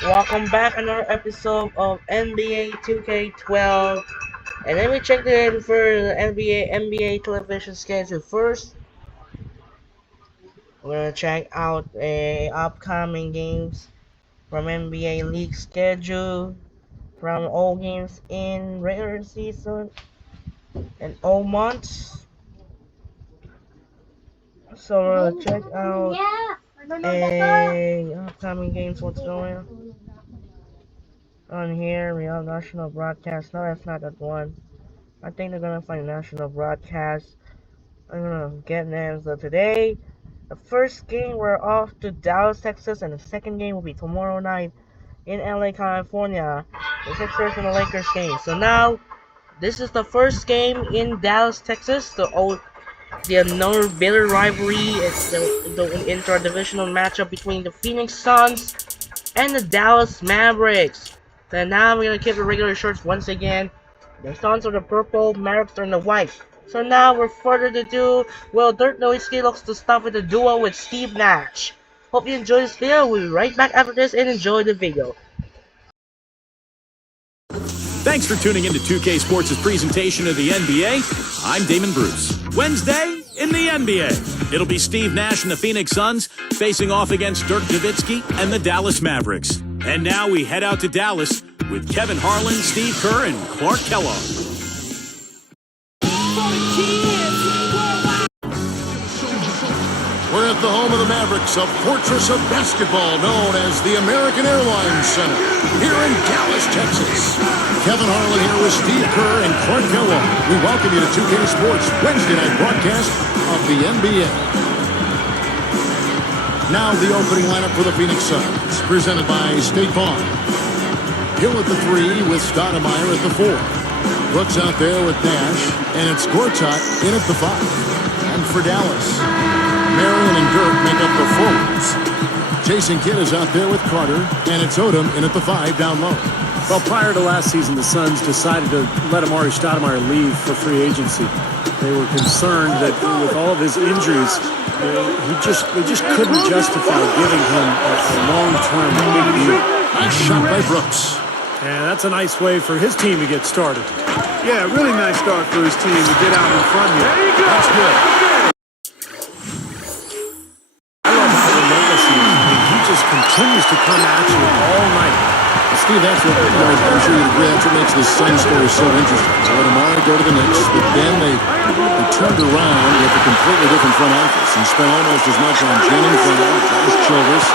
Welcome back another episode of NBA 2K12. And let me check in for the NBA television schedule first. We're gonna check out the upcoming games from NBA League schedule from all games in regular season and all months. So we're gonna check out upcoming games, what's going on here. We have national broadcast. No, that's not that one. I think they're gonna find national broadcast. I'm gonna get names. So today, the first game we're off to Dallas, Texas, and the second game will be tomorrow night in LA, California. The Sixers and the Lakers game. So now, this is the first game in Dallas, Texas. The another bitter rivalry. It's the interdivisional matchup between the Phoenix Suns and the Dallas Mavericks. So now we're gonna keep the regular shorts once again. The Suns are the purple, Mavericks are in the white. So now, with further ado, Dirk Nowitzki looks to start with the duo with Steve Nash. Hope you enjoy this video. We'll be right back after this and enjoy the video. Thanks for tuning in to 2K Sports' presentation of the NBA. I'm Damon Bruce. Wednesday in the NBA. It'll be Steve Nash and the Phoenix Suns facing off against Dirk Nowitzki and the Dallas Mavericks. And now we head out to Dallas with Kevin Harlan, Steve Kerr, and Clark Kellogg. We're at the home of the Mavericks, a fortress of basketball known as the American Airlines Center, here in Dallas, Texas. Kevin Harlan here with Steve Kerr and Clark Kellogg. We welcome you to 2K Sports Wednesday night broadcast of the NBA. Now the opening lineup for the Phoenix Suns, presented by State Farm. Hill at the 3 with Stoudemire at the 4. Brooks out there with Nash, and it's Gortat in at the 5. And for Dallas, Marion and Dirk make up the forwards. Jason Kidd is out there with Carter, and it's Odom in at the 5 down low. Well, prior to last season, the Suns decided to let Amari Stoudemire leave for free agency. They were concerned that with all of his injuries, they just couldn't justify giving him a long-term big deal. Nice shot by Brooks. And that's a nice way for his team to get started. Yeah, really nice start for his team to get out in front here. There you go. That's good. I love how relentless he is. I mean, he just continues to come at you all night. Steve, that's what, I'm sure you'd agree, that's what makes this Sun story so interesting. So let Amari go to the Knicks, but then they turned around with a completely different front office and spent almost as much on Jennings, Josh Childress,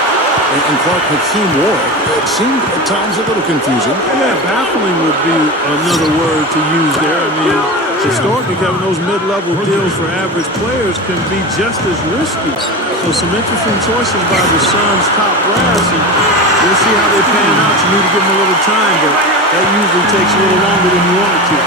and Clark Hakeem Warwick. It seemed at times a little confusing. Yeah, baffling would be another word to use there. I mean, historically, Kevin, those mid-level deals for average players can be just as risky. So some interesting choices by the Suns' top brass, and we'll see how they pan out. You need to give them a little time, but that usually takes a little longer than you want it to.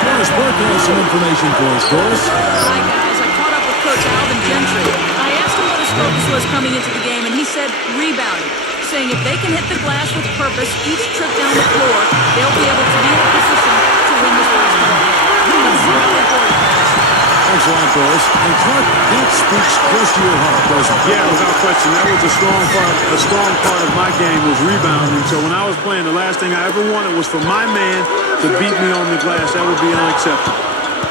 Doris Burke has some information for us. Doris? Hi, guys. I caught up with Coach Alvin Gentry. I asked him what his focus was coming into the game, and he said rebounding, saying if they can hit the glass with purpose each trip down the floor, they'll be able to be in a position to win this basketball game. That's really important, guys. Thanks a lot, Doris. And Clark, that speaks close to your heart, doesn't it? Yeah, without question. That was a strong part of my game was rebounding. So when I was playing, the last thing I ever wanted was for my man to beat me on the glass. That would be unacceptable.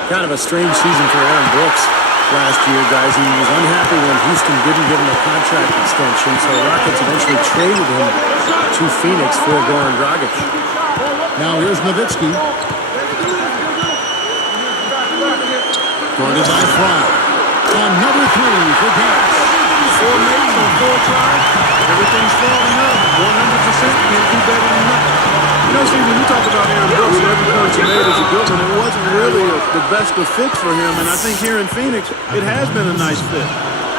Kind of a strange season for Aaron Brooks last year, guys. He was unhappy when Houston didn't give him a contract extension, so the Rockets eventually traded him to Phoenix for Goran Dragic. Now here's Nowitzki. Guarded by Fry. Another 3 for Dallas. 4 makes on 4 tries. Everything's falling up. 100%. Can't do better than that. You know, Steve, when you talk about Aaron Brooks and every point you made is a good one, it wasn't really the best of fits for him. And I think here in Phoenix, it has been a nice fit.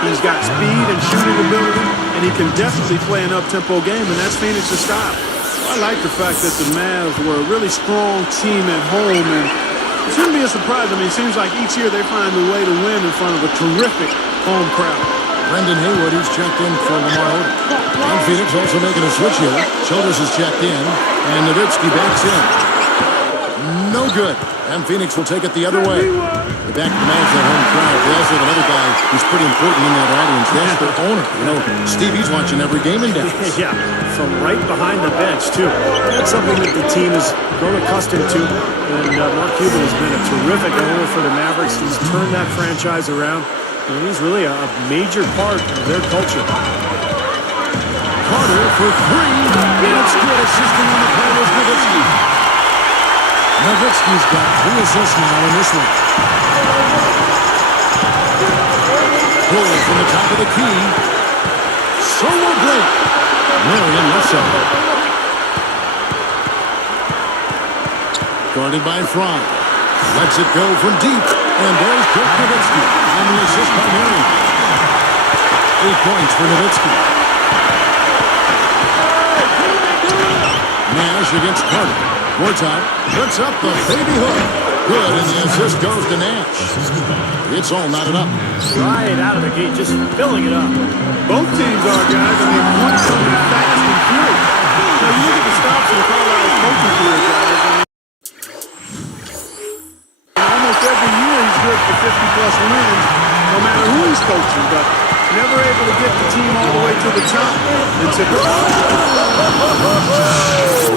He's got speed and shooting ability, and he can definitely play an up-tempo game, and that's Phoenix's style. I like the fact that the Mavs were a really strong team at home, and it shouldn't be a surprise. I mean, it seems like each year they find a way to win in front of a terrific home crowd. Brendan Haywood, he's checked in for Lamar Odom. And Phoenix also making a switch here. Childress is checked in, and Nowitzki backs in. No good. And Phoenix will take it the other way. They back to manage their home crowd. They also have another guy who's pretty important in that audience. That's their owner. You know, Steve, he's watching every game in Dallas. Yeah, from right behind the bench, too. That's something that the team has grown accustomed to. And Mark Cuban has been a terrific owner for the Mavericks. He's turned that franchise around. And he's really a major part of their culture. Carter for three. It's good. Assisting on the play was Nowitzki. Nowitzki's got 3 assists now in this one. Pull from the top of the key. Solo break. Marion left side. Guarded by Fry. Lets it go from deep. And there's Dirk Nowitzki on the assist by Marion. 8 points for Nowitzki. Nash against Carter. Gortat puts up the baby hook. Good, and the assist goes to Nash. It's all knotted up. Right out of the gate, just filling it up. Both teams are, guys. I mean, points coming fast and furious. Now, you look at the stops in Carlisle's coaching career, guys. I mean, almost every year he's good for 50-plus wins, no matter who he's coaching, but never able to get the team all the way to the top.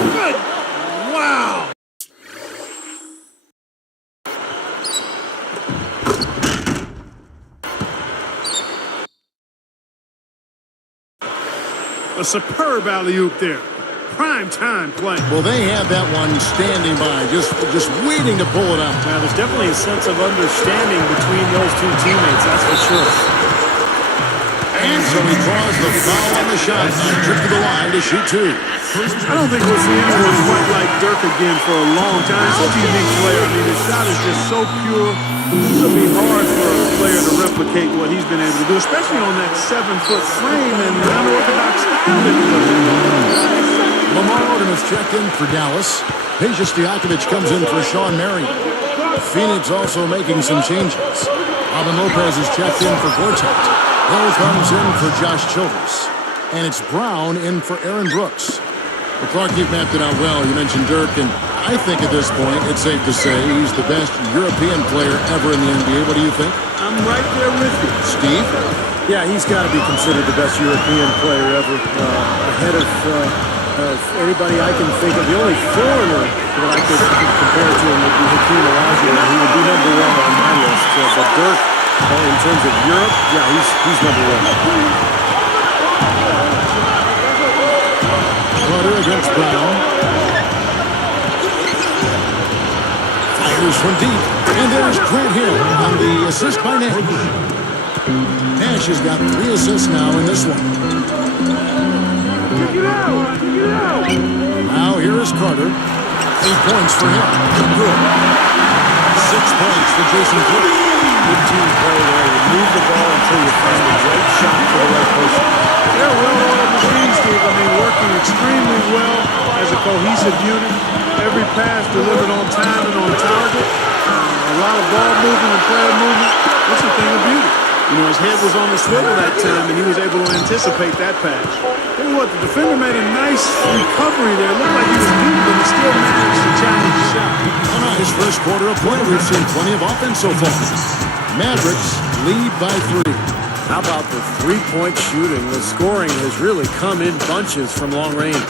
Good. Wow. A superb alley-oop there. Prime time play. Well, they have that one standing by, just waiting to pull it out. Now, there's definitely a sense of understanding between those two teammates, that's for sure. And so he draws the foul on the shot. Trip to the line to shoot 2. I don't think we'll see anyone quite like Dirk again for a long time. Such a unique player. I mean, his shot is just so pure. It'll be hard for a player to replicate what he's been able to do, especially on that 7-foot frame and unorthodox style that he plays. Lamar Odom has checked in for Dallas. Peja Stojakovic comes in for Sean Marion. Phoenix also making some changes. Alvin Lopez is checked in for Gortat. Hill comes in for Josh Childress. And it's Brown in for Aaron Brooks. Well, Clark, you've mapped it out well. You mentioned Dirk, and I think at this point it's safe to say he's the best European player ever in the NBA. What do you think? I'm right there with you. Steve? Yeah, he's got to be considered the best European player ever. Ahead of anybody I can think of. The only foreigner that I could compare to him would be Hakeem Olajuwon. He would be number 1 on my list. But Dirk, in terms of Europe, yeah, he's number 1. Carter against Brown. Fires from deep. And there's Grant Hill on the assist by Nash. Nash has got 3 assists now in this one. Now here is Carter. 8 points for him. Good. 6 points for Jason Kidd. Good team play there. You move the ball until you find the right shot for the right person. They're a well-oiled machine, Steve. I mean, working extremely well as a cohesive unit. Every pass delivered on time and on target. A lot of ball movement and player movement. It's a thing of beauty. You know, his head was on the swivel that time, and he was able to anticipate that pass. Tell you what, the defender made a nice recovery there. It looked like he was beat, but he still managed to challenge the shot. On a nice first quarter of play, we've seen plenty of offense so far. Mavericks lead by 3. How about the three-point shooting? The scoring has really come in bunches from long range.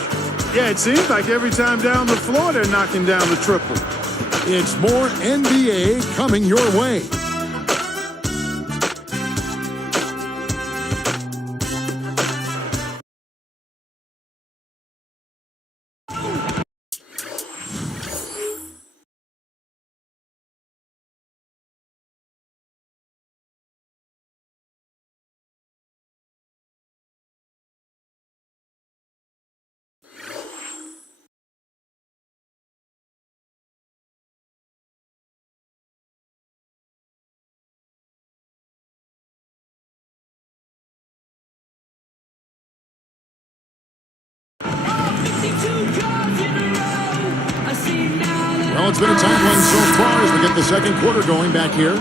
Yeah, it seems like every time down the floor, they're knocking down the triple. It's more NBA coming your way. Well, it's been a tight one so far as we get the second quarter going back here.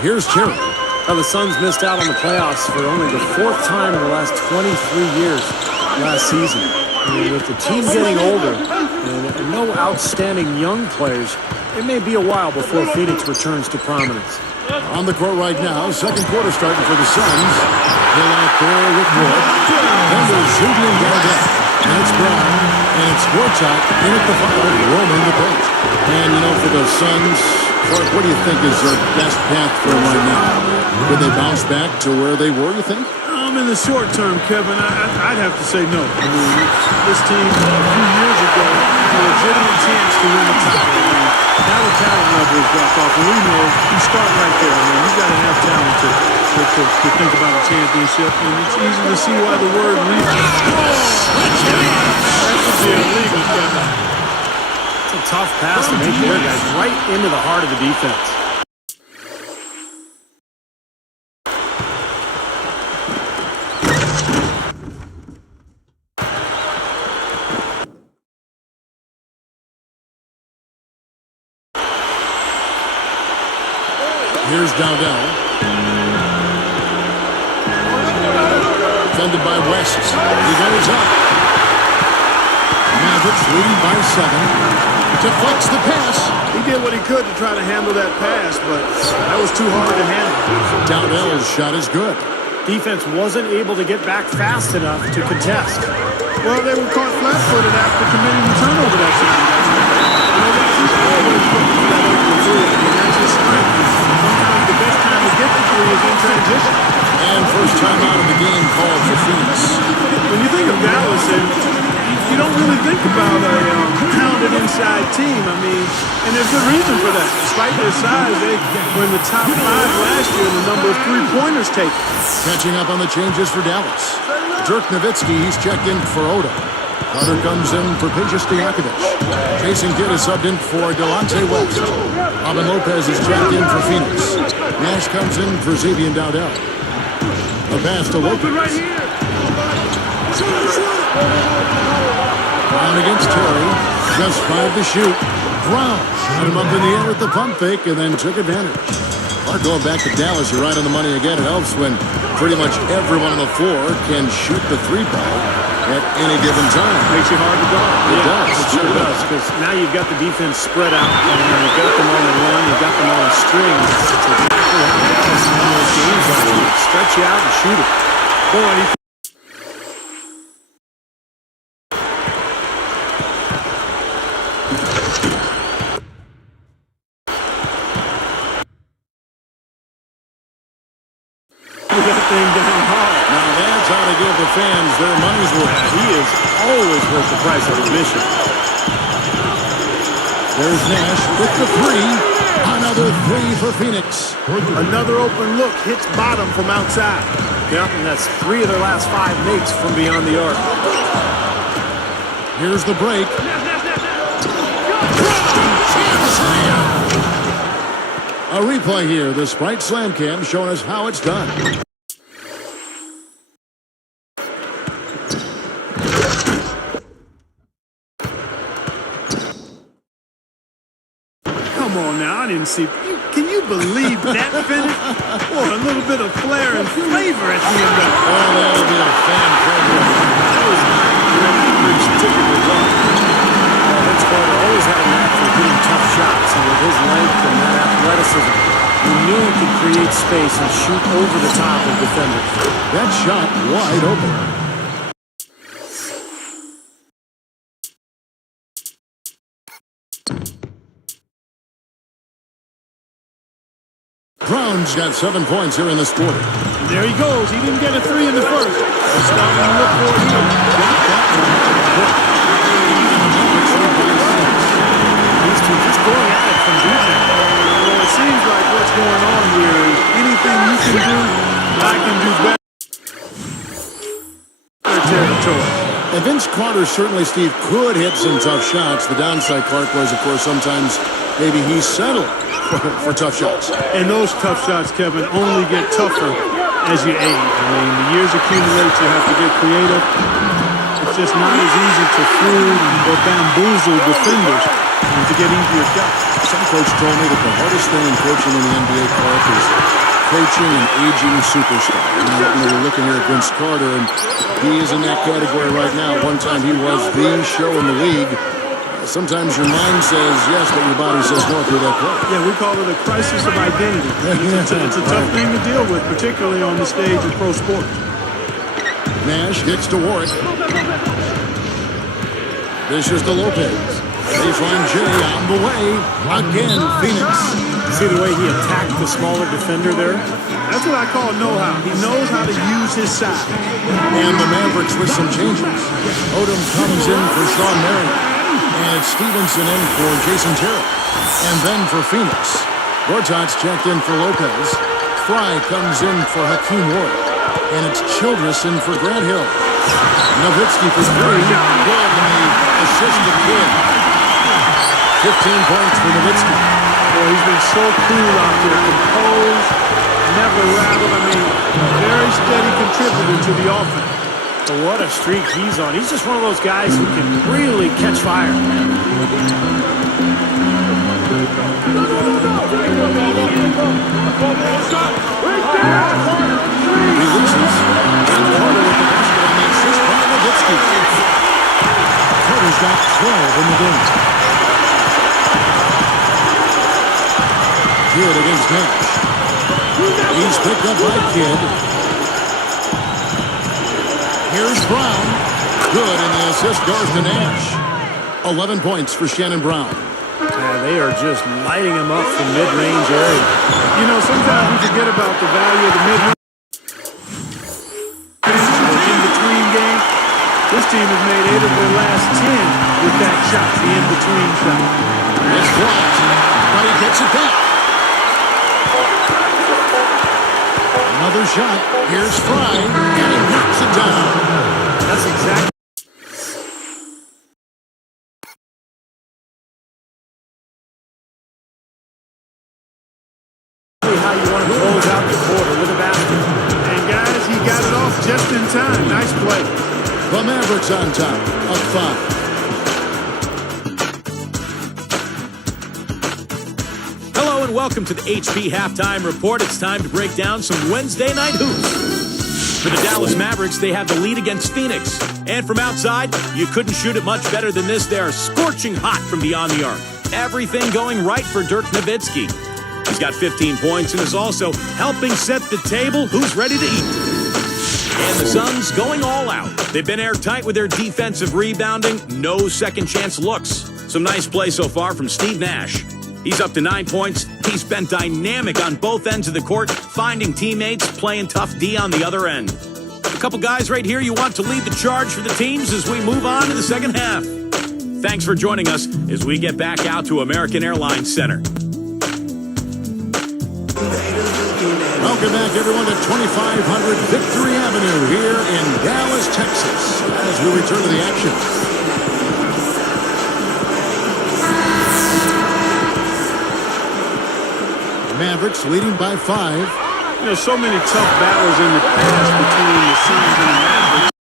Here's Cherry. Well, the Suns missed out on the playoffs for only the 4th time in the last 23 years last season. I mean, with the team getting older, and no outstanding young players, it may be a while before Phoenix returns to prominence. On the court right now, second quarter starting for the Suns. Hill out there with Wood. Then there's Zubian down there. And it's Brown. And it's Gortat in at the foul, roaming the paint. And, you know, for the Suns, Clark, what do you think is their best path for them right now? Would they bounce back to where they were, you think? In the short term, Kevin, I'd have to say no. I mean, this team a few years ago had a legitimate chance to win the title. Now the talent level has dropped off, and we know you start right there. I mean, you've got to have talent to think about a championship, and it's easy to see why the word rebound. That should be illegal, Kevin. It's a tough pass to make there, guys, right into the heart of the defense. Here's Dowdell. Defended by West. He goes up. Mavericks leading by 7. Deflects the pass. He did what he could to try to handle that pass, but that was too hard to handle. Dowdell's shot is good. Defense wasn't able to get back fast enough to contest. Well, they were caught flat-footed after committing the turnover that time. You know, that's just always looking for that open three. I mean, that's his strength. Sometimes the best time to get the three is in transition. And first time out of the game called for Phoenix. When you think of Dallas, and you don't really think about a pounded inside team. I mean, and there's good reason for that. Despite their size, they were in the top 5 last year in the number of three-pointers taken. Catching up on the changes for Dallas. Dirk Nowitzki, he's checked in for Oda. Carter comes in for Peja Stojakovic. Jason Kidd is subbed in for Delonte West. Robin Lopez is checked in for Phoenix. Nash comes in for Xavier Dowdell. The pass to Lopez. Brown against Terry. Just 5 to shoot. Brown shot him up in the air with the pump fake and then took advantage. Clark, going back to Dallas, you're right on the money again. It helps when pretty much everyone on the floor can shoot the 3-ball at any given time. Makes it hard to guard. It does. It sure does, because now you've got the defense spread out, and you've got them on the run, you've got them on a string. It's exactly what happens in those games last year. Stretch you out and shoot it. Boy, he that thing down hard. Now that's how to give the fans their money's worth. He is always worth the price of admission. There's Nash with the 3. Another 3 for Phoenix. Another open look hits bottom from outside. Yeah, and that's 3 of their last 5 makes from beyond the arc. Here's the break. A replay here. The Sprite Slam Cam showing us how it's done. Come on now, I didn't see. Can you believe that finish? Boy, a little bit of flair and flavor at the end of it. Oh, that'll be a fan favorite. That was Greg typical run. Vince Carter always had a knack for hitting tough shots, and with his length and that athleticism, he knew he could create space and shoot over the top of defenders. That shot wide open. Brown's got 7 points here in this quarter. And there he goes. He didn't get a 3 in the first. He's starting to look for it here. Got that one. These two just going at it from defense. Well, it seems like what's going on here is anything you can do, I can do better. Their territory. And Vince Carter certainly, Steve, could hit some tough shots. The downside, Clark, was, of course, sometimes maybe he settled for tough shots. And those tough shots, Kevin, only get tougher as you age. I mean, the years accumulate, you have to get creative. It's just not as easy to fool or bamboozle defenders and to get easier shots. Some coach told me that the hardest thing in coaching in the NBA, Clark, is coaching an aging superstar. We're looking here at Vince Carter, and he is in that category right now. One time he was the show in the league. Sometimes your mind says yes, but your body says no through that play. Yeah, we call it a crisis of identity. It's a tough thing to deal with, particularly on the stage of pro sports. Nash kicks to Warwick. This is to Lopez. Baseline J on the way. Again, Phoenix. See the way he attacked the smaller defender there? That's what I call know-how. He knows how to use his size. And the Mavericks with some changes. Odom comes in for Sean Marion. And it's Stevenson in for Jason Terry. And then for Phoenix, Gortat's checked in for Lopez. Fry comes in for Hakeem Ward. And it's Childress in for Grant Hill. Nowitzki for three. Good, and the assist to Kidd. 15 points for Nowitzki. Boy, he's been so cool out there, composed, never rattled. I mean, very steady contributor to the offense. But what a streak he's on. He's just one of those guys who can really catch fire. Releases. And Carter with the basket on the assist by Nowitzki. Carter's got 12 in the game. Kidd against Nash. He's picked up by Kidd. Here's Brown. Good, and the assist goes to Nash. 11 points for Shannon Brown. Yeah, they are just lighting him up from mid-range area. You know, sometimes we forget about the value of the mid-range. In-between game, this team has made 8 of their last 10 with that shot, the in-between shot. It's blocked, but he gets it back. Another shot. Here's Fry, and he knocks it down. That's exactly how you want to close out the quarter with a basket. And guys, he got it off just in time. Nice play. The Mavericks on top of 5. Hello and welcome to the HP Halftime Report. It's time to break down some Wednesday night hoops. For the Dallas Mavericks, they have the lead against Phoenix. And from outside, you couldn't shoot it much better than this. They are scorching hot from beyond the arc. Everything going right for Dirk Nowitzki. He's got 15 points and is also helping set the table. Who's ready to eat? And the Suns going all out. They've been airtight with their defensive rebounding. No second chance looks. Some nice play so far from Steve Nash. He's up to 9 points. He's been dynamic on both ends of the court, finding teammates, playing tough D on the other end. A couple guys right here you want to lead the charge for the teams as we move on to the second half. Thanks for joining us as we get back out to American Airlines Center. Welcome back, everyone, to 2500 Victory Avenue here in Dallas, Texas, as we return to the action. Mavericks leading by 5. You know, so many tough battles in the past between the Suns and the Mavericks.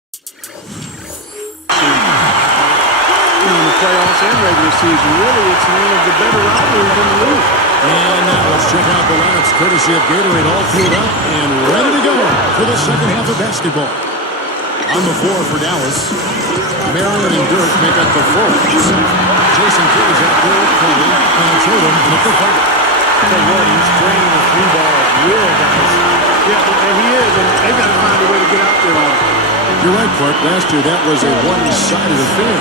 You know, in the playoffs and regular season, really, it's one of the better rivalries in the league. And now let's check out the lineups courtesy of Gatorade, all fueled up and ready to go for the second half of basketball. On the floor for Dallas, Marion and Dirk make up the forwards. Jason Terry's out there with Cody, and Odom in the 5. Tell you what, he's draining the 3-ball at will, guys. Yeah, and he is, and they got to find a way to get out there on it. You're right, Clark. Last year, that was a one-sided affair.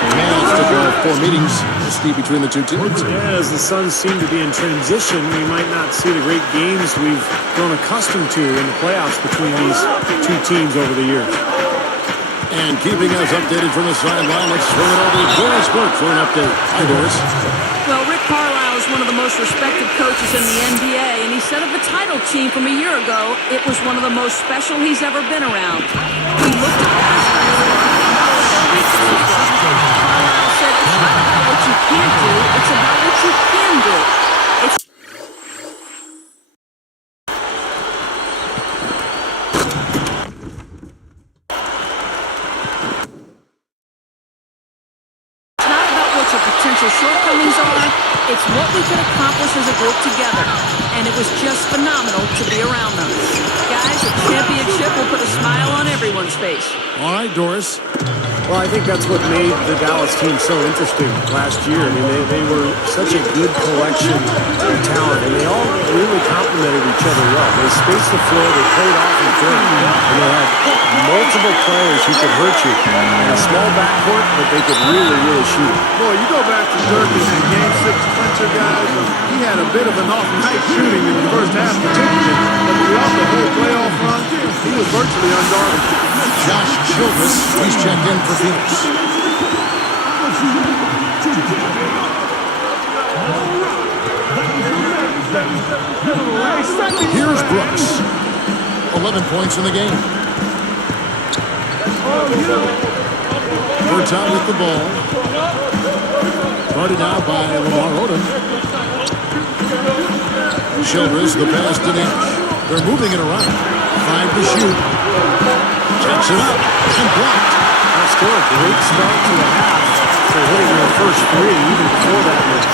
Now it's took 4 meetings to ski between the two teams. Yeah, as the Suns seem to be in transition, we might not see the great games we've grown accustomed to in the playoffs between these two teams over the years. And keeping us updated from the sideline, let's swing it over to Doris Burke for an update. Hi, Doris. Well, Rick Carlisle is one of the most respected coaches in the NBA, and he said of the title team from a year ago, it was one of the most special he's ever been around. He looked at Carlisle said, it's not about what you can't do, it's about what you can do. It's not about what your potential shortcomings are, it's what we could accomplish as a group together. And it was just phenomenal to be around them. Guys, a championship will put a smile on everyone. everyone's face. All right, Doris. Well, I think that's what made the Dallas team so interesting last year. I mean, they were such a good collection of talent, and they all really complemented each other well. They spaced the floor, they played off and through, and they had multiple players who could hurt you. And a small backcourt, but they could really, really shoot. Boy, you go back to Dirk in that Game 6 clincher, guys. He had a bit of an off night shooting in the first half, particularly, but throughout the whole playoff run, he was virtually unguardable. Josh Childress, he's checked in for Phoenix. Here's Brooks. 11 points in the game. Berton with the ball. Guarded now by Lamar Odom. Childress, the pass to Nash. They're moving it around. 5 to shoot. Takes it up and blocked. That's still a great start to the half for hitting their first three, even before that miss.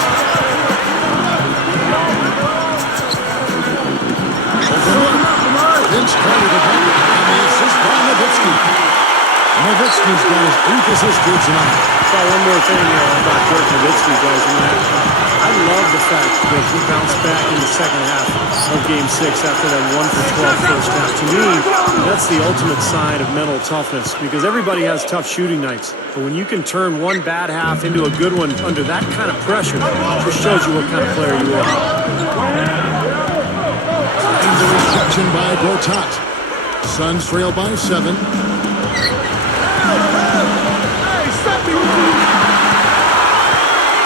Vince Carter to bucket, and the assist by Nowitzki. Nowitzki's got his 8th assist here tonight. So one more thing about Dirk Nowitzki, guys. I love the fact that he bounced back in the second half of Game 6 after that 1-for-12 first half. To me, that's the ultimate sign of mental toughness, because everybody has tough shooting nights. But when you can turn one bad half into a good one under that kind of pressure, it just shows you what kind of player you are. Into reception by Gortat. Suns trail by 7.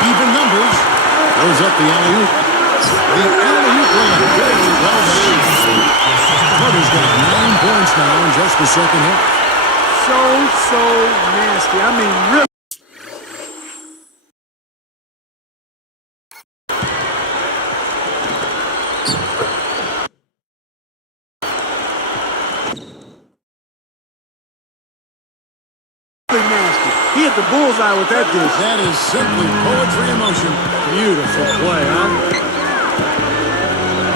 Even numbers. Goes up the alley-oop. The alley-oop layup. Very well made. Carter's got 9 points now in just the second half. So nasty. I mean, really. Nasty. He hit the bullseye with that dish. That is simply poetry in motion. Beautiful play, huh?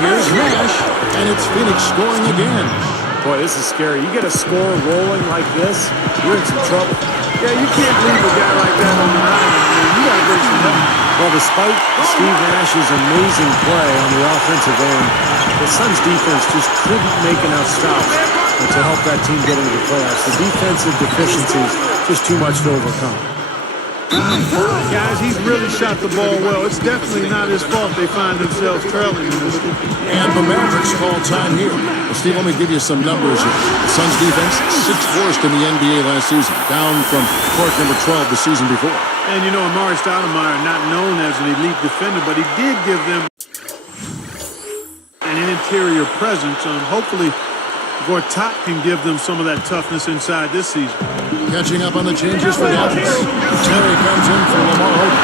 Here's Nash, and it's Phoenix scoring again. Boy, this is scary. You get a score rolling like this, you're in some trouble. Yeah, you can't leave a guy like that on the island. I mean, you got to bring some help. Well, despite Steve Nash's amazing play on the offensive end, the Suns defense just couldn't make enough stops to help that team get into the playoffs. The defensive deficiencies, just too much to overcome. Guys, he's really shot the ball well. It's definitely not his fault they find themselves trailing in this. And the Mavericks call time here. Well, Steve, let me give you some numbers here. The Suns defense, 6th worst in the NBA last season, down from court number 12 the season before. And you know, Amari Stoudemire, not known as an elite defender, but he did give them an interior presence. Hopefully, Gortat can give them some of that toughness inside this season. Catching up on the changes for Dallas. Terry comes in for Lamar Odom.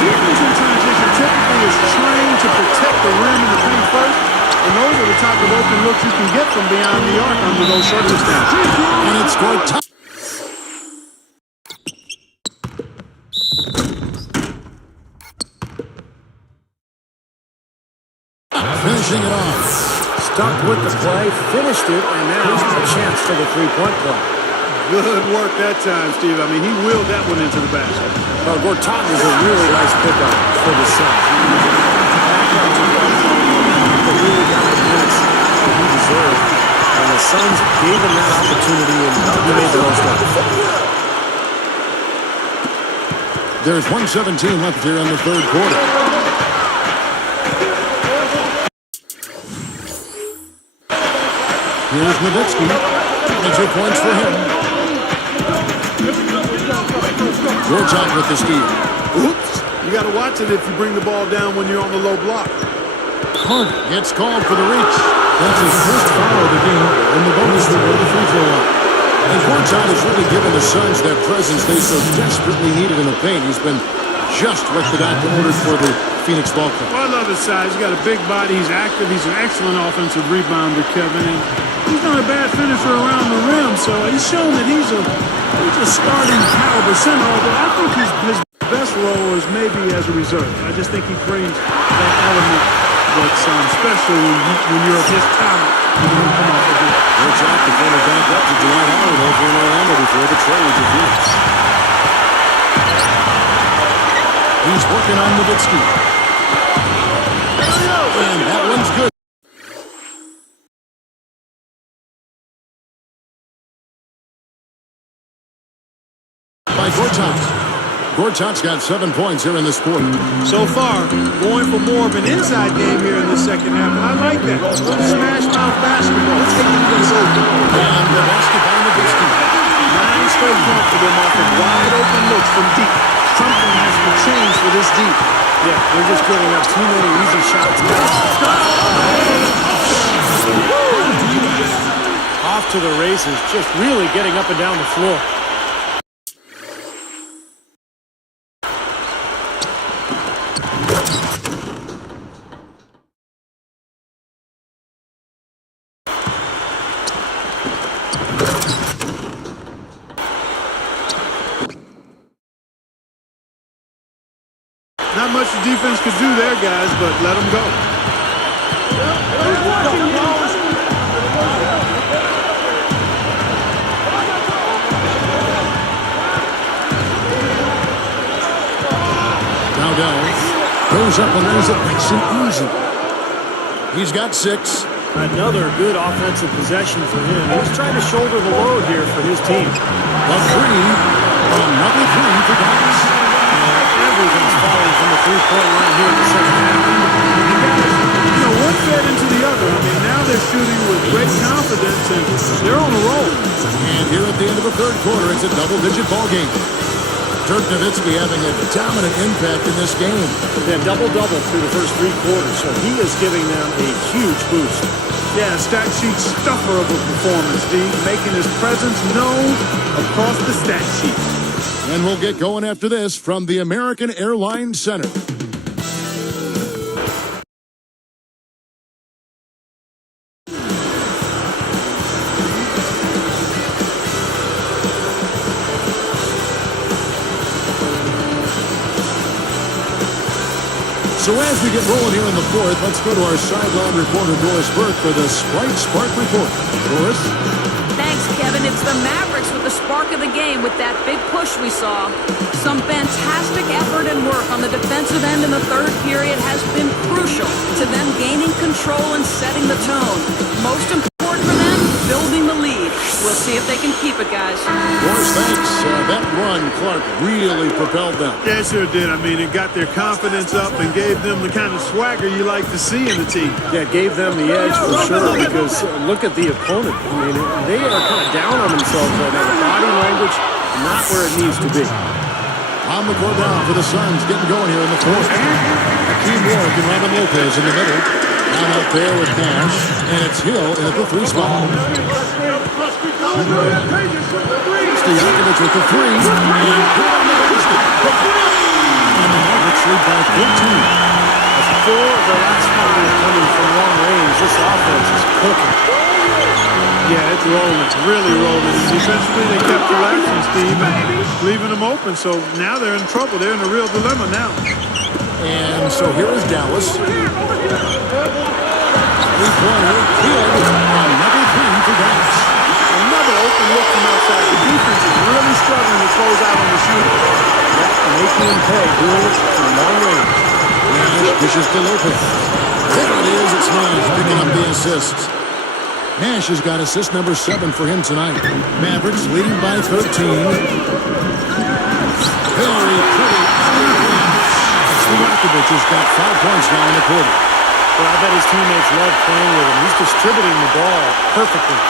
Defense in transition typically is trained to protect the rim and the paint first, and those are the type of open looks you can get from beyond the arc under those circumstances. And it's Gortat. Finishing it off. Stuck with the play, finished it, and now a chance for the three-point play. Good work that time, Steve. I mean, he willed that one into the basket. Well, Gortat was a really nice pickup for the Suns. He really got the minutes that he deserved, and the Suns gave him that opportunity, and he made the most of it. There's 1:17 left here in the third quarter. Here's Nowitzki. 2 points for him. Gortat with the steal. Oops. You got to watch it if you bring the ball down when you're on the low block. Carter gets called for the reach. That's his first foul of the game, and the bonus will go to the free throw line. And Gortat has really given the Suns that presence they so desperately needed in the paint. He's been just what the doctor ordered for the Phoenix ball club. Well, I love his size. He's got a big body. He's active. He's an excellent offensive rebounder, Kevin. And he's not a bad finisher around the rim, so he's shown that he's a starting caliber center, although I think his best role is maybe as a reserve. I just think he brings that element but especially when you're of his talent, you don't come off the bench. Gortat defended back up to Dwight Howard over in Orlando before the trade to Phoenix. He's working on Nowitzki. And that one's good. By Gortat. Gortat's got 7 points here in this quarter. So far, going for more of an inside game here in the second half, and I like that. Smash mouth basketball, taking things over. And the basket by Nowitzki. 9 straight points for them off of wide open looks from deep. Something has to change for this deep. Yeah, they're just giving up too many easy shots now. Off to the races, just really getting up and down the floor. Not much the defense could do there, guys, but let them go. Now down. Goes up and lays it nice and easy. He's got 6. Another good offensive possession for him. He's trying to shoulder the load here for his team. A 3. Another 3 for Dallas. Everything's falling from the three-point line here in the second half. You know, one fed into the other. I mean, now they're shooting with great confidence, and they're on a roll. And here at the end of the third quarter, it's a double-digit ball game. Dirk Nowitzki having a dominant impact in this game. Yeah, double-double through the first 3 quarters, so he is giving them a huge boost. Yeah, stat sheet stuffer of a performance, Steve, making his presence known across the stat sheet. And we'll get going after this from the American Airlines Center. So as we get rolling here in the fourth, let's go to our sideline reporter, Doris Burke, for the Sprite Spark Report. Doris? Thanks, Kevin. It's the Mavericks with the spark of the game with that big push we saw. Some fantastic effort and work on the defensive end in the third period has been crucial to them gaining control and setting the tone. Most important for them, building the lead. We'll see if they can keep it, guys. Doris, thanks. That run, Clark, really propelled them. Yeah, it sure did. I mean, it got their confidence up and gave them the kind of swagger you like to see in the team. Yeah, it gave them the edge for sure because look at the opponent. I mean, they are kind of down on themselves right now. The body language, not where it needs to be. On the court now for the Suns, getting going here in the fourth. Hakeem Warwick and Robin Lopez in the middle. Down out there with Nash, and it's Hill in at the 3 spot. Stojakovic with the 3. And the Mavericks lead by 14. As 4 of their last 5 are coming from long range, this offense is cooking. Yeah, it's rolling, really rolling. Defensively, they kept relaxing, Steve, and leaving them open. So now they're in trouble. They're in a real dilemma now. And so here is Dallas. Three-pointer, good. Another 3 for Dallas. Another open look from outside. The defense is really struggling to close out on the shooter. Making him pay, doing it from long range. Nash dishes to Lopez. There it is. It's Nash picking up the assist. Nash has got assist number 7 for him tonight. Mavericks leading by 13. Very pretty. Stojakovic has got 5 points now in the quarter. Well, I bet his teammates love playing with him. He's distributing the ball perfectly.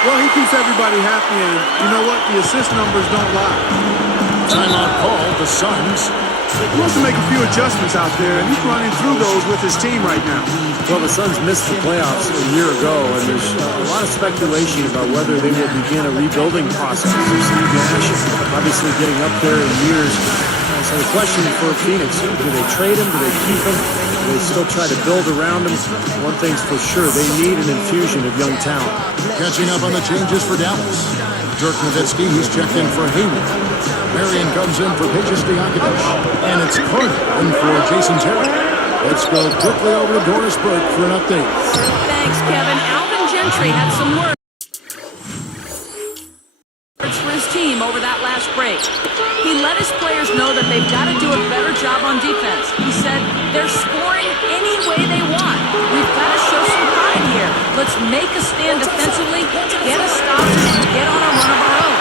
Well, he keeps everybody happy, and you know what? The assist numbers don't lie. Timeout call, the Suns. He wants to make a few adjustments out there, and he's running through those with his team right now. Well, the Suns missed the playoffs a year ago, and there's a lot of speculation about whether they will begin a rebuilding process. Steve Nash obviously getting up there in years. So the question for Phoenix, do they trade him? Do they keep him? They still try to build around him. One thing's for sure, they need an infusion of young talent. Catching up on the changes for Dallas. Dirk Nowitzki, he's checked in for Hayward. Marion comes in for Pages Diakovic. And it's Carter in for Jason Terry. Let's go quickly over to Doris Burke for an update. Thanks, Kevin. Alvin Gentry had some words for his team over that last break. He let his players know that they've got to do a better job on defense. He said, they're scoring any way they want. We've got to show some pride here. Let's make a stand defensively, get a stop, and get on a run of our own.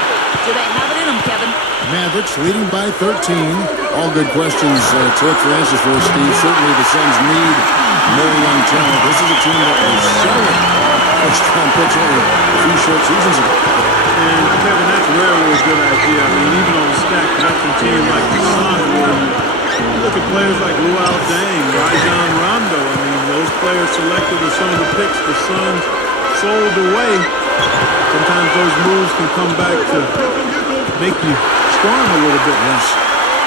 Do they have it in them, Kevin? Mavericks leading by 13. All good questions to look for answers for, Steve. Certainly the Suns need more young talent. This is a team that was selling first-round picks only a few short seasons ago. And Kevin, that's rarely a good idea. I mean, even on a stacked veteran team like the Suns, where you look at players like Luol Deng, Rajon Rondo. I mean, those players selected as some of the picks the Suns sold away. Sometimes those moves can come back to make you squirm a little bit. Yes.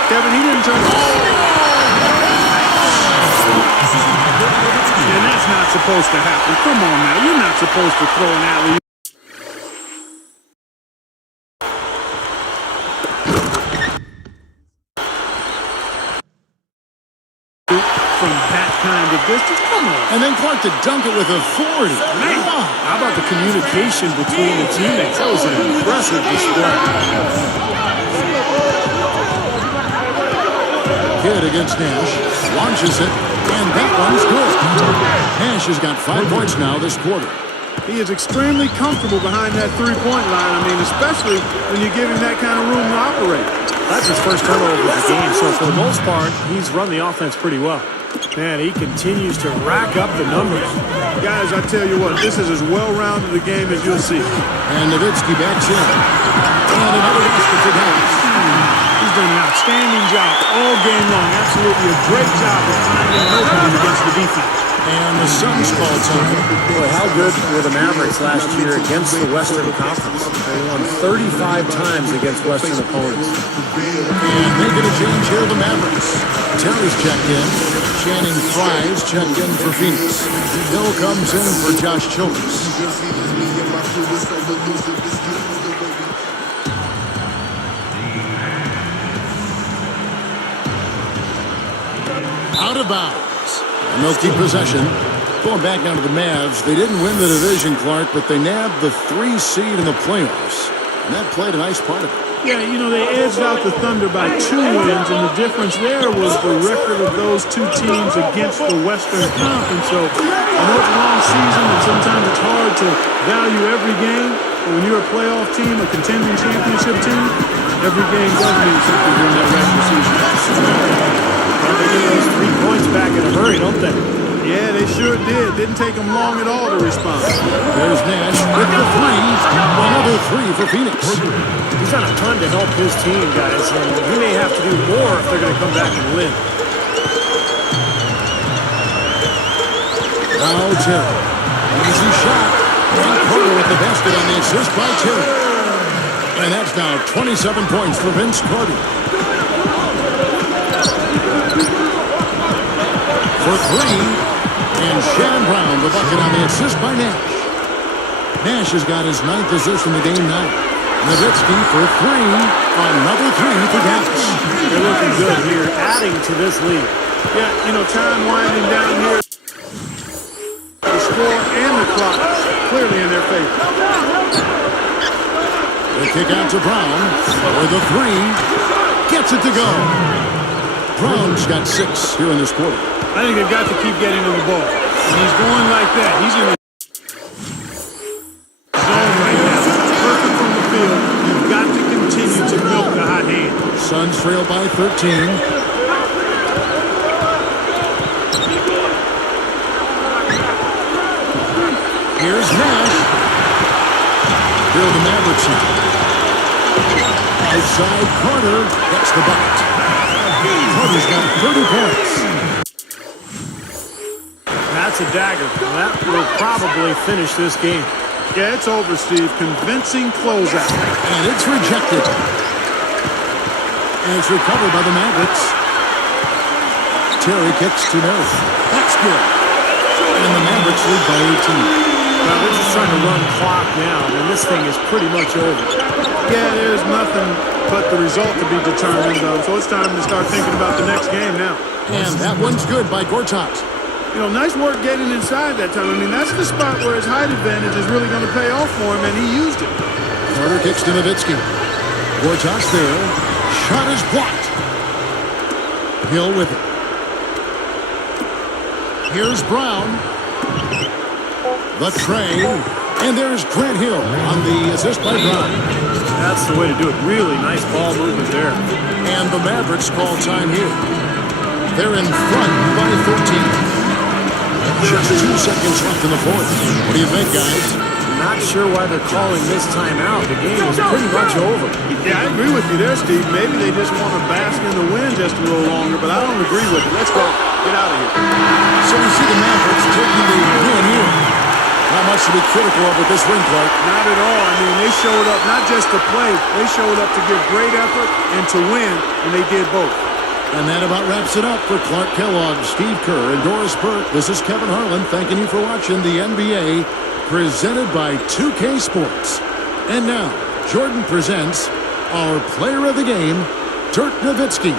Kevin, he didn't turn. And that's not supposed to happen. Come on now, you're not supposed to throw an alley. From that kind of distance, come on. And then Clark to dunk it with authority. Man, how about the communication between the teammates? That was an impressive display. Kidd against Nash. Launches it. And that one's good. Nash has got 5 points now this quarter. He is extremely comfortable behind that three-point line. I mean, especially when you give him that kind of room to operate. That's his first turnover of the game, so for the most part, he's run the offense pretty well. Man, he continues to rack up the numbers. Guys, I tell you what, this is as well-rounded a game as you'll see. And Nowitzki backs in. And another basket for Dallas. He's done an outstanding job all game long. Absolutely a great job of finding an opening against the defense. And the Suns call time. Boy, how good were the Mavericks last year against the Western Conference? They won 35 times against Western opponents. And making a change here, the Mavericks. Terry's checked in. Channing Frye's checked in for Phoenix. Hill comes in for Josh Childress. Out of bounds. And they'll keep possession. Going back now to the Mavs, they didn't win the division, Clark, but they nabbed the 3 seed in the playoffs. And that played a nice part of it. Yeah, you know, they edged out the Thunder by 2 wins, and the difference there was the record of those 2 teams against the Western Conference. So I know it's a long season, and sometimes it's hard to value every game, but when you're a playoff team, a contending championship team, every game does mean something during that regular season. Well, they get those 3 points back in a hurry, don't they? Yeah, they sure did. Didn't take them long at all to respond. There's Nash with the 3. Another 3 for Phoenix. He's done a ton to help his team, guys, and he may have to do more if they're going to come back and win. Now Terry. Easy shot. And Carter with the basket on the assist by Terry. And that's now 27 points for Vince Carter. For 3. And Shannon Brown, the bucket on the assist by Nash. Nash has got his 9th assist in the game now. Nowitzki for 3. Another 3 for Dallas. They're looking good here, adding to this lead. Yeah, you know, time winding down here. The score and the clock clearly in their favor. The kick out to Brown for the 3. Gets it to go. Brown's got 6 here in this quarter. I think they've got to keep getting him the ball. When he's going like that, he's in the zone right now. Perfect from the field. You've got to continue to milk the hot hand. Suns trail by 13. Here's Nash. Here are the Mavericks now. Outside Carter gets the bucket. Carter's got 30 points. That's a dagger. That will probably finish this game. Yeah, it's over, Steve. Convincing closeout. And it's rejected. And it's recovered by the Mavericks. Terry kicks to no. That's good. And the Mavericks lead by 18. Now they're just trying to run clock now, and this thing is pretty much over. Yeah, there's nothing but the result to be determined, so it's time to start thinking about the next game now. And that one's good by Gortat. You know, nice work getting inside that time. I mean, that's the spot where his height advantage is really going to pay off for him, and he used it. Carter kicks to Nowitzki. Gortat's there. Shot is blocked. Hill with it. Here's Brown. The trade. And there's Grant Hill on the assist by Brown. That's the way to do it. Really nice ball movement there. And the Mavericks call time here. They're in front by 13. Just 2 seconds left in the fourth. What do you think, guys? Not sure why they're calling this timeout. The game is pretty much over. Yeah, I agree with you there, Steve. Maybe they just want to bask in the wind just a little longer, but I don't agree with it. Let's go. Get out of here. So we see the Mavericks taking the win here. Not much to be critical of with this win, Clark. Not at all. I mean, they showed up not just to play. They showed up to give great effort and to win, and they did both. And that about wraps it up for Clark Kellogg, Steve Kerr, and Doris Burke. This is Kevin Harlan thanking you for watching the NBA presented by 2K Sports. And now, Jordan presents our player of the game, Dirk Nowitzki.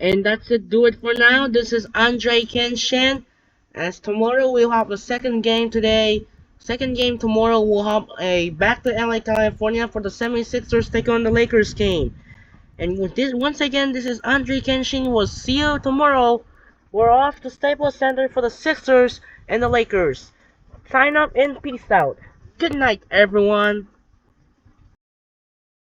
And that's it. Do it for now. This is Andre Kenshin. As tomorrow we'll have a second game today. Second game tomorrow we'll have a back to LA, California for the 76ers take on the Lakers game. And with this, once again, this is Andre Kenshin. We'll see you tomorrow. We're off to Staples Center for the Sixers and the Lakers. Sign up and peace out. Good night, everyone.